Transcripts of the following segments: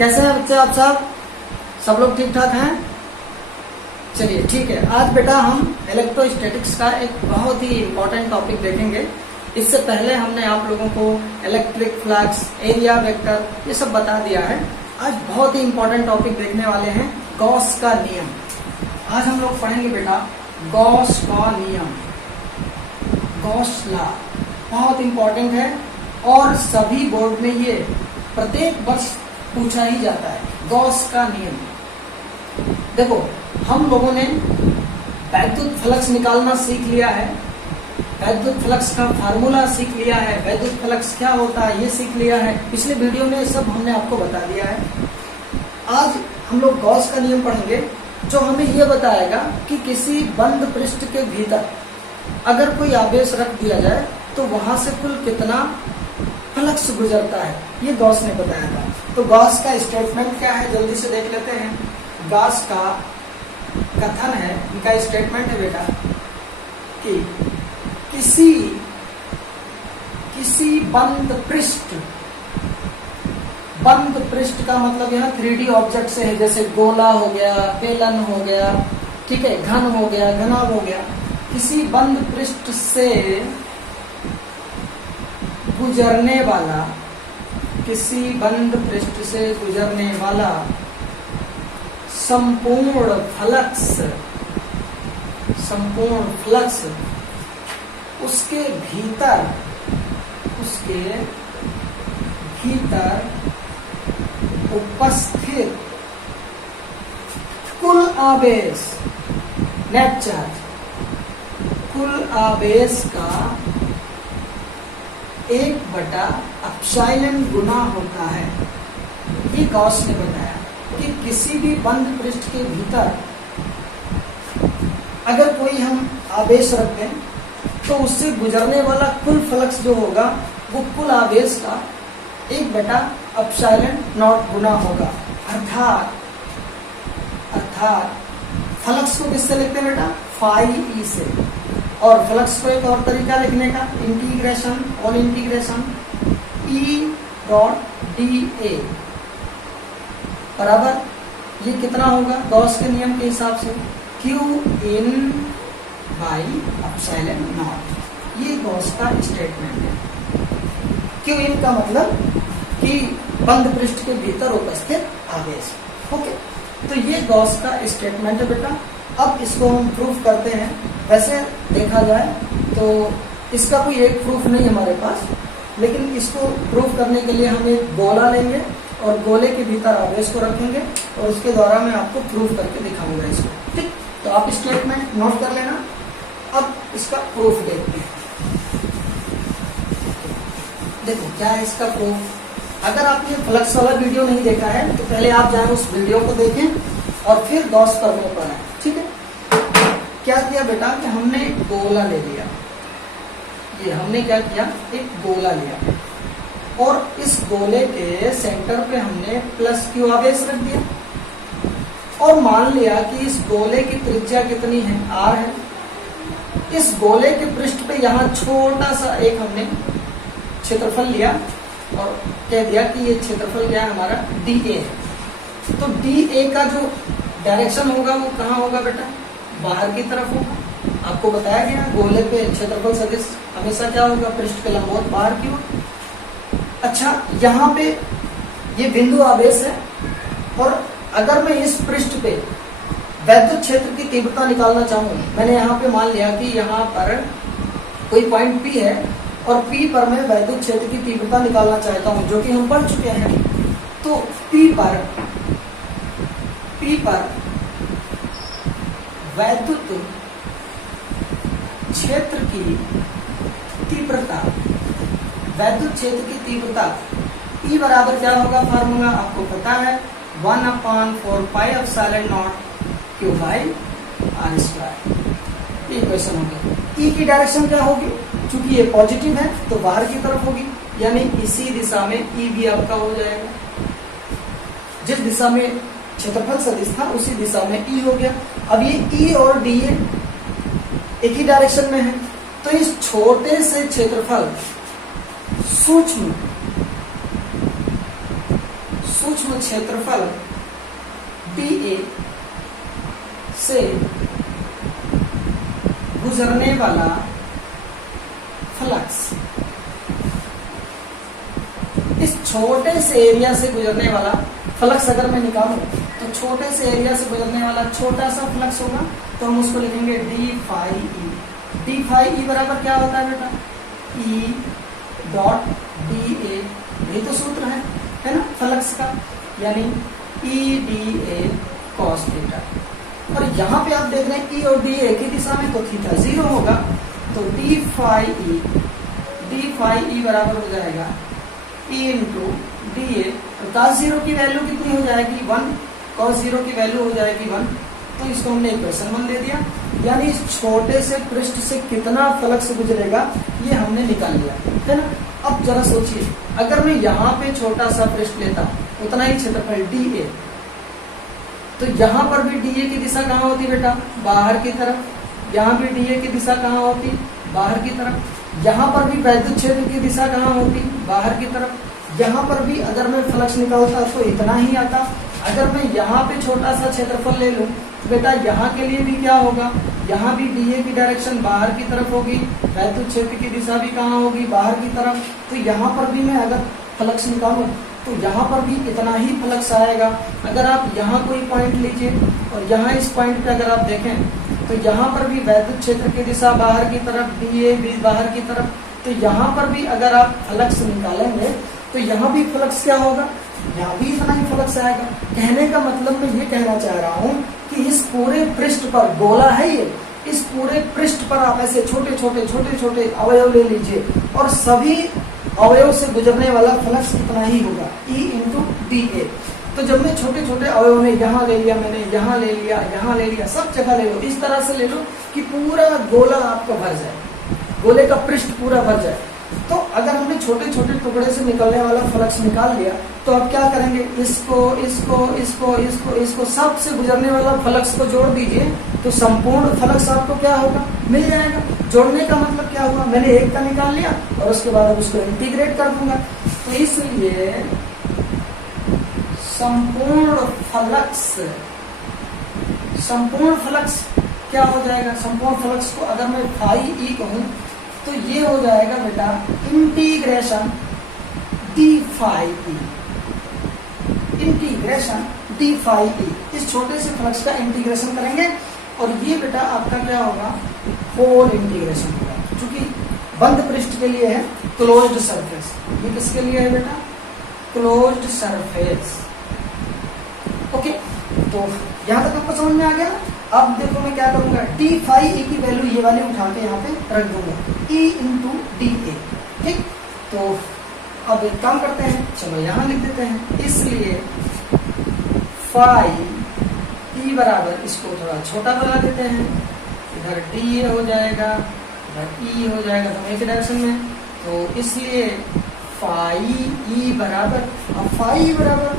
कैसे हैं बच्चे आप सब लोग ठीक ठाक हैं? चलिए ठीक है। आज बेटा हम इलेक्ट्रोस्टैटिक्स का एक बहुत ही इम्पोर्टेंट टॉपिक देखेंगे। इससे पहले हमने आप लोगों को इलेक्ट्रिक फ्लक्स, एरिया वेक्टर ये सब बता दिया है। आज बहुत ही इम्पोर्टेंट टॉपिक देखने वाले हैं, गॉस का नियम। आज हम लोग पढ़ेंगे बेटा गॉस का नियम, गॉस लॉ। बहुत इम्पोर्टेंट है और सभी बोर्ड में ये प्रत्येक वर्ष पूछा ही जाता है, गॉस का नियम। देखो हम लोगों ने वैद्युत फ्लक्स निकालना सीख लिया है, वैद्युत फ्लक्स का फार्मूला सीख लिया है, वैद्युत फ्लक्स क्या होता है ये सीख लिया है। पिछले वीडियो में सब हमने आपको बता दिया है। आज हम लोग गॉस का नियम पढ़ेंगे जो हमें ये बताएगा कि किसी बंद पृष्ठ के भीतर अगर कोई आवेश रख दिया जाए तो वहां से कुल कितना फ्लक्स गुजरता है, ये गॉस ने बताया था। तो गॉस का स्टेटमेंट क्या है जल्दी से देख लेते हैं। गॉस का कथन है, इनका स्टेटमेंट है बेटा कि किसी बंद पृष्ठ का मतलब यहाँ 3D ऑब्जेक्ट से है, जैसे गोला हो गया, बेलन हो गया, ठीक है, घन हो गया, घनाभ हो गया। किसी बंद पृष्ठ से गुजरने वाला संपूर्ण फ्लक्स उसके भीतर उपस्थित कुल आवेश, नेट चार्ज, कुल आवेश का 1/ε गुना होता है। ये गॉस ने बताया कि किसी भी बंद पृष्ठ के भीतर अगर कोई हम आवेश रख दें तो उससे गुजरने वाला कुल फ्लक्स जो होगा वो कुल आवेश का 1/ε गुना होगा। अर्थात फ्लक्स को किससे लिखते हैं बेटा? फाई ई से। और फ्लक्स को एक और तरीका लिखने का, ऑल इंटीग्रेशन E.dA बराबर ये कितना होगा गॉस के नियम के हिसाब से? Q/ε0। ये गॉस का स्टेटमेंट है। Q/in का मतलब कि बंद पृष्ठ के भीतर उपस्थित आवेश। ओके, तो ये गॉस का स्टेटमेंट है बेटा। अब इसको हम प्रूफ करते हैं। वैसे देखा जाए तो इसका कोई एक प्रूफ नहीं हमारे पास, लेकिन इसको प्रूफ करने के लिए हम एक गोला लेंगे और गोले के भीतर आवेश को रखेंगे और उसके द्वारा मैं आपको प्रूफ करके दिखाऊंगा इसको। ठीक, तो आप स्टेटमेंट नोट कर लेना। अब इसका प्रूफ देखते हैं। देखो क्या है इसका प्रूफ। अगर आपने फ्लक्स वाला वीडियो नहीं देखा है तो पहले आप जाएं उस वीडियो को देखें और फिर गॉस करने पर आए। ठीक है, क्या किया बेटा कि हमने एक गोला ले लिया। ये हमने क्या किया, एक गोला लिया और इस गोले के सेंटर पे हमने +Q आवेश रख दिया और मान लिया कि इस गोले की त्रिज्या कितनी है, R है। इस गोले के पृष्ठ पे यहाँ छोटा सा एक हमने क्षेत्रफल लिया और कह दिया कि ये क्षेत्रफल क्या है हमारा, DA है। तो DA का जो डायरेक्शन होगा वो कहाँ होगा बेटा? बाहर की तरफ होगा। आपको बताया गया गोले पे क्षेत्रफल सदिश हमेशा क्या होगा, पृष्ठ के लंबवत बाहर की ओर। अच्छा, यहाँ पे ये बिंदु आवेश है और अगर मैं इस पृष्ठ पे वैद्युत क्षेत्र की तीव्रता निकालना चाहूँ, मैंने यहाँ पे मान लिया कि यहाँ पर कोई पॉइंट P है और P पर मैं वैद्युत क्षेत्र की तीव्रता निकालना चाहता हूँ, जो कि हम पढ़ चुके हैं। तो P पर वैद्युत क्षेत्र की तीव्रता, E बराबर क्या होगा, फार्मूला आपको पता है, 1/4πε0 Q/r²। ये क्वेश्चन हो गया। E की डायरेक्शन क्या होगी? चूंकि ये पॉजिटिव है तो बाहर की तरफ होगी, यानी इसी दिशा में E भी आपका हो जाएगा। जिस दिशा में क्षेत्रफल सदिश था उसी दिशा में E हो गया। अब ये E और DA एक ही डायरेक्शन में है, तो इस छोटे से क्षेत्रफल सूक्ष्म क्षेत्रफल dA से गुजरने वाला फ्लक्स, इस छोटे से एरिया से गुजरने वाला फ्लक्स अगर मैं निकालूं तो छोटे से एरिया से गुजरने वाला छोटा सा फ्लक्स होगा, तो हम उसको लिखेंगे D phi E. D phi E बराबर क्या होता है बेटा, ई डॉट डी ए, यही तो सूत्र है ना फ्लक्स का, यानी E D A cos theta. और यहाँ पे आप देख रहे हैं ई और डी ए की दिशा में, तो थीटा 0 होगा, तो डी फाई ई बराबर हो जाएगा E into D A. cos 0 की वैल्यू कितनी हो जाएगी 1, cos 0 की वैल्यू हो जाएगी 1, तो इसको हमने इक्वेशन 1 दे दिया, यानी इस छोटे से पृष्ठ से कितना फ्लक्स गुजरेगा ये हमने निकाल लिया, है ना। अब जरा सोचिए, अगर मैं यहाँ पे छोटा सा पृष्ठ लेता उतना ही क्षेत्रफल dA, तो यहाँ पर भी dA की दिशा कहाँ होती बेटा, बाहर की तरफ। यहाँ भी dA की दिशा कहाँ होती, बाहर की तरफ। यहाँ पर भी वैद्युत क्षेत्र की दिशा कहाँ होती, बाहर की तरफ। यहाँ पर भी अगर मैं फ्लक्स निकालता तो इतना ही आता। अगर मैं यहाँ पे छोटा सा क्षेत्रफल ले लूं बेटा, यहाँ के लिए भी क्या होगा, यहाँ भी dA की डायरेक्शन बाहर की तरफ होगी, वैद्युत क्षेत्र की दिशा भी कहाँ होगी, बाहर की तरफ। तो यहाँ पर भी मैं अगर फ्लक्स निकालूं तो यहाँ पर भी इतना ही फ्लक्स आएगा। अगर आप यहाँ कोई पॉइंट लीजिए और यहाँ इस पॉइंट पे अगर आप देखें तो यहाँ पर भी वैद्युत क्षेत्र की दिशा बाहर की तरफ, dA भी बाहर की तरफ, तो यहाँ पर भी अगर आप फ्लक्स निकालेंगे तो यहाँ भी फ्लक्स क्या होगा, यहाँ भी इतना ही फ्लक्स आएगा। कहने का मतलब मैं ये कहना चाह रहा हूँ कि इस पूरे पृष्ठ पर गोला है ये, इस पूरे पृष्ठ पर आप ऐसे छोटे छोटे अवयव ले लीजिए और सभी अवयव से गुजरने वाला फ्लक्स कितना ही होगा, E इंटू डी ए। तो जब मैं छोटे छोटे अवयव में यहाँ ले लिया, मैंने यहाँ ले लिया, यहाँ ले लिया, सब जगह ले लो, इस तरह से ले लो कि पूरा गोला आपका भर जाए, गोले का पृष्ठ पूरा भर जाए। तो अगर हमने छोटे छोटे टुकड़े से निकलने वाला फ्लक्स निकाल लिया तो अब क्या करेंगे, इसको सब से गुजरने वाला फ्लक्स को जोड़ दीजिए तो संपूर्ण फ्लक्स आपको क्या होगा, मिल जाएगा। जोड़ने का मतलब क्या हुआ, मैंने एक का निकाल लिया और उसके बाद अब उसको इंटीग्रेट कर दूंगा। तो इसलिए संपूर्ण फ्लक्स क्या हो जाएगा, संपूर्ण फ्लक्स को अगर मैं फाई ई कहूं तो ये हो जाएगा बेटा integration D phi E, integration D phi E. इस छोटे से फ्लक्स का इंटीग्रेशन करेंगे और ये बेटा आपका क्या होगा, होल इंटीग्रेशन होगा, क्योंकि बंद पृष्ठ के लिए है क्लोज्ड सरफेस। ये किसके लिए है बेटा, क्लोज्ड सरफेस। ओके, तो यहां तक आपको समझ में आ गया। अब देखो मैं क्या करूंगा, डी फाई ई की वैल्यू ये वाली उठा के यहाँ पे रख दूंगा, E इंटू डी ए। ठीक, तो अब एक काम करते हैं, चलो यहाँ लिख देते हैं। इसलिए फाई ई बराबर, इसको थोड़ा छोटा बना देते हैं, इधर डी ए हो जाएगा, इधर ई हो जाएगा, तो एक डायरेक्शन में। तो इसलिए फाई ई बराबर, अब फाई ई बराबर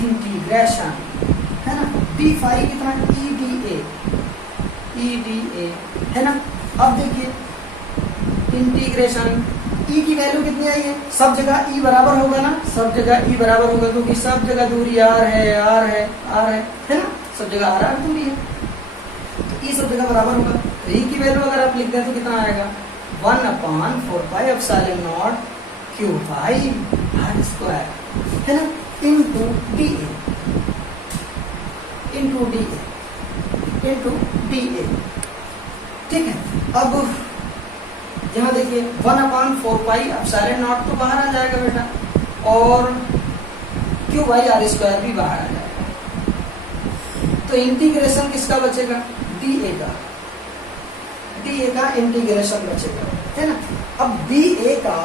इंटीग्रेशन है ना, डी फाई कितना, ई डी ए है ना। अब देखिए इंटीग्रेशन ई की वैल्यू कितनी आई है, सब जगह ई बराबर होगा ना, सब जगह ई बराबर होगा, क्योंकि सब जगह दूरी आर है ना, सब जगह आर दूरी है, तो ई सब जगह बराबर होगा। तो ई की वैल्यू अगर आप लिख दें तो कितना आएगा, 1/4πε0 क्यू पाई आर स्क्वायर है ना, इंटू डी ए। ठीक है, अब यहाँ देखिए 1/4πε0 तो बाहर आ जाएगा बेटा, और क्यू बाई आर स्क्वायर भी बाहर आ जाएगा। तो इंटीग्रेशन किसका बचेगा, डी ए का इंटीग्रेशन बचेगा, है ना। अब डी ए का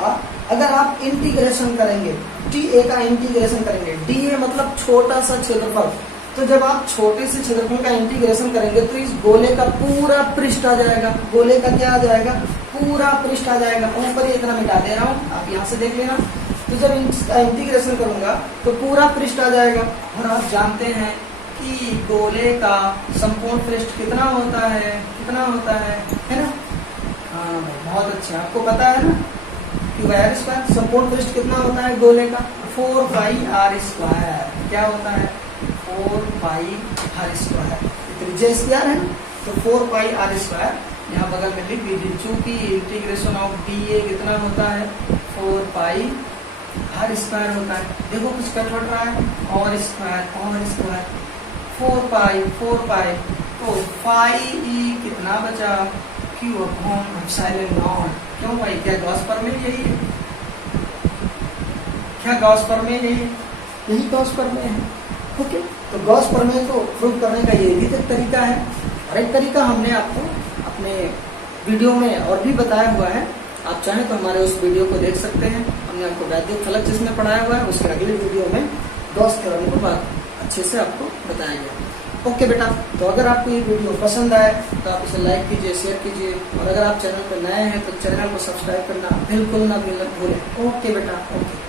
अगर आप इंटीग्रेशन करेंगे, डी ए का इंटीग्रेशन करेंगे, डी ए मतलब छोटा सा क्षेत्रफल, तो जब आप छोटे से क्षेत्रफल का इंटीग्रेशन करेंगे तो इस गोले का पूरा पृष्ठ आ जाएगा, गोले का क्या आ जाएगा, पूरा पृष्ठ आ जाएगा। ऊपर ही इतना मिटा दे रहा हूँ, आप यहाँ से देख लेना। तो जब इंटीग्रेशन करूंगा तो पूरा पृष्ठ आ जाएगा, और आप जानते हैं कि गोले का संपूर्ण पृष्ठ कितना होता है ना। हाँ भाई बहुत अच्छा, आपको पता है ना क्यू बाई आर स्क्वायर। संपूर्ण पृष्ठ कितना होता है गोले का? 4 पाई आर स्क्वायर। क्या होता है? 4 पाई आर स्क्वायर। त्रिज्या इसकी आर है ना, तो 4 पाई आर स्क्वायर यहाँ बगल में लिख दीजिए। चूंकि इंटीग्रेशन ऑफ डी ए कितना होता है? 4 पाई आर स्क्वायर होता है। देखो कुछ कट हट रहा है, और स्क्वायर 4 पाई तो पाई ई कितना बचा? Q upon epsilon not. क्यों भाई, क्या गॉस प्रमेय यही है? क्या गॉस प्रमेय यही गॉस प्रमेय है? ओके, तो गॉस प्रमेय को प्रूव करने का ये भी एक तरीका है, और एक तरीका हमने आपको अपने वीडियो में और भी बताया हुआ है। आप चाहें तो हमारे उस वीडियो को देख सकते हैं। हमने आपको वैद्युत फलक जिसमें पढ़ाया हुआ है, उसके अगले वीडियो में गॉस थ्योरम को बात अच्छे से आपको बताया गया। ओके बेटा, तो अगर आपको ये वीडियो पसंद आए तो आप इसे लाइक कीजिए, शेयर कीजिए, और अगर आप चैनल पर नए हैं तो चैनल को सब्सक्राइब करना बिल्कुल ना भूलें। ओके बेटा, ओके।